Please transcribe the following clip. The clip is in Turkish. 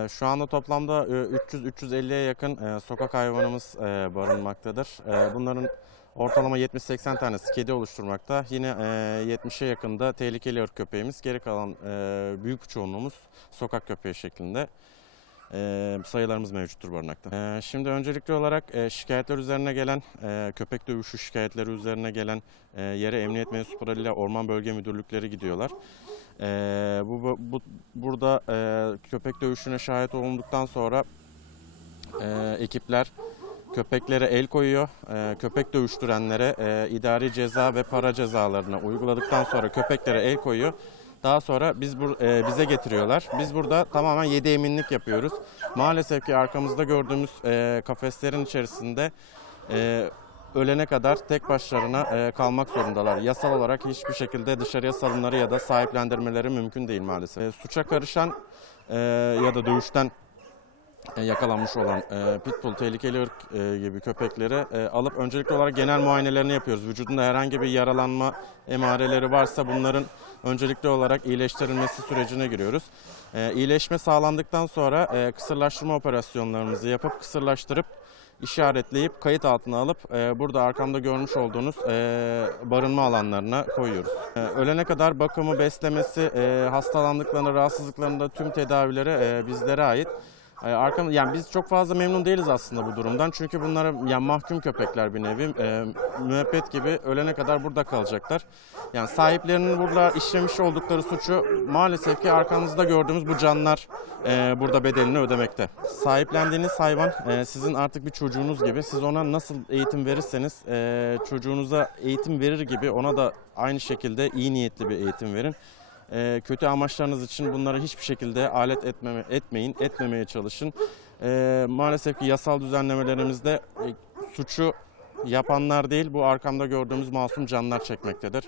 E, Şu anda toplamda e, 300-350'ye yakın e, sokak hayvanımız e, barınmaktadır. E, Bunların ortalama 70-80 tanesi kedi oluşturmakta. Yine e, 70'e yakında tehlikeli ırk köpeğimiz. Geri kalan e, büyük çoğunluğumuz sokak köpeği şeklinde e, sayılarımız mevcuttur barınakta. E, Şimdi öncelikli olarak e, şikayetler üzerine gelen, e, köpek dövüşü şikayetleri üzerine gelen e, yere emniyet mensupları ile orman bölge müdürlükleri gidiyorlar. E, bu, bu, bu- burada e, köpek dövüşüne şahit olunduktan sonra e, ekipler köpeklere el koyuyor. E, köpek dövüştürenlere e, idari ceza ve para cezalarını uyguladıktan sonra köpeklere el koyuyor. Daha sonra biz bur- e, bize getiriyorlar. Biz burada tamamen yedi eminlik yapıyoruz. Maalesef ki arkamızda gördüğümüz e, kafeslerin içerisinde e, ölene kadar tek başlarına e, kalmak zorundalar. Yasal olarak hiçbir şekilde dışarıya salınları ya da sahiplendirmeleri mümkün değil maalesef. E, suça karışan e, ya da dövüşten yakalanmış olan e, pitbull, tehlikeli ırk e, gibi köpekleri e, alıp öncelikli olarak genel muayenelerini yapıyoruz. Vücudunda herhangi bir yaralanma emareleri varsa bunların öncelikli olarak iyileştirilmesi sürecine giriyoruz. E, iyileşme sağlandıktan sonra e, kısırlaştırma operasyonlarımızı yapıp kısırlaştırıp işaretleyip kayıt altına alıp e, burada arkamda görmüş olduğunuz e, barınma alanlarına koyuyoruz. E, ölene kadar bakımı, beslemesi, e, hastalandıklarını, rahatsızlıklarında tüm tedavileri e, bizlere ait. E, Arkam, yani biz çok fazla memnun değiliz aslında bu durumdan. Çünkü bunlara yani mahkum köpekler bir nevi. E, müebbet gibi ölene kadar burada kalacaklar. Yani sahiplerinin burada işlemiş oldukları suçu maalesef ki arkanızda gördüğümüz bu canlar e, burada bedelini ödemekte. Sahiplendiğiniz hayvan e, sizin artık bir çocuğunuz gibi. Siz ona nasıl eğitim verirseniz e, çocuğunuza eğitim verir gibi ona da aynı şekilde iyi niyetli bir eğitim verin. E, kötü amaçlarınız için bunları hiçbir şekilde alet etmeme, etmeyin, etmemeye çalışın. E, maalesef ki yasal düzenlemelerimizde e, suçu yapanlar değil, bu arkamda gördüğümüz masum canlar çekmektedir.